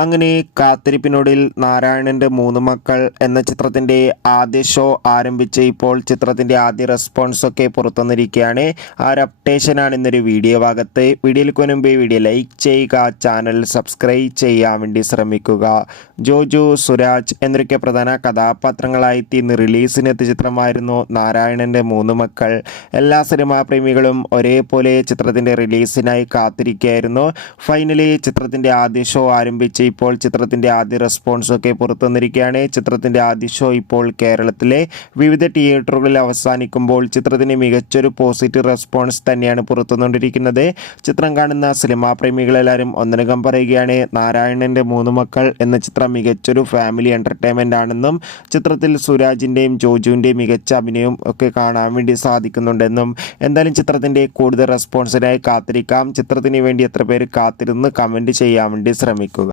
അങ്ങനെ കാത്തിരിപ്പിനൊടുവിൽ നാരായണന്റെ മൂന്ന് മക്കൾ എന്ന ചിത്രത്തിന്റെ ആദ്യ ഷോ ആരംഭിച്ച് ഇപ്പോൾ ചിത്രത്തിന്റെ ആദ്യ റെസ്പോൺസ് ഒക്കെ പുറത്തുവന്നിരിക്കുകയാണ്. ആ ഒരു അപ്ഡേഷനാണ് ഇന്നൊരു വീഡിയോ ഭാഗത്ത്. വീഡിയോയിൽ മുൻപ് വീഡിയോ ലൈക്ക് ചെയ്യുക, ചാനൽ സബ്സ്ക്രൈബ് ചെയ്യാൻ വേണ്ടി ശ്രമിക്കുക. ജോജു, സുരാജ് എന്നൊക്കെ പ്രധാന കഥാപാത്രങ്ങളായി ഇന്ന് റിലീസിനെത്തിയ ചിത്രമായിരുന്നു നാരായണന്റെ മൂന്ന് മക്കൾ. എല്ലാ സിനിമാ പ്രേമികളും ഒരേപോലെ ചിത്രത്തിന്റെ റിലീസിനായി കാത്തിരിക്കുകയായിരുന്നു. ഫൈനലി ചിത്രത്തിന്റെ ആദ്യ ഷോ ആരംഭിച്ച് ഇപ്പോൾ ചിത്രത്തിന്റെ ആദ്യ റെസ്പോൺസ് ഒക്കെ പുറത്തുവന്നിരിക്കുകയാണ്. ചിത്രത്തിന്റെ ആദ്യ ഷോ ഇപ്പോൾ കേരളത്തിലെ വിവിധ തിയേറ്ററുകളിൽ അവസാനിക്കുമ്പോൾ ചിത്രത്തിന് മികച്ചൊരു പോസിറ്റീവ് റെസ്പോൺസ് തന്നെയാണ് പുറത്തുവന്നുകൊണ്ടിരിക്കുന്നത്. ചിത്രം കാണുന്ന സിനിമാ പ്രേമികളെല്ലാവരും ഒന്നടങ്കം പറയുകയാണ്, നാരായണന്റെ മൂന്ന് മക്കൾ എന്ന ചിത്രം മികച്ചൊരു ഫാമിലി എന്റർടൈൻമെന്റ് ആണെന്നും ചിത്രത്തിൽ സുരാജിന്റെയും ജോജുവിന്റെയും മികച്ച അഭിനയവും ഒക്കെ കാണാൻ വേണ്ടി സാധിക്കുന്നുണ്ടെന്നും. എന്തായാലും ചിത്രത്തിന്റെ കൂടുതൽ റെസ്പോൺസിനായി കാത്തിരിക്കാം. ചിത്രത്തിന് വേണ്ടി എത്ര പേര് കാത്തിരുന്ന് കമന്റ് ചെയ്യാൻ വേണ്ടി ശ്രമിക്കുക.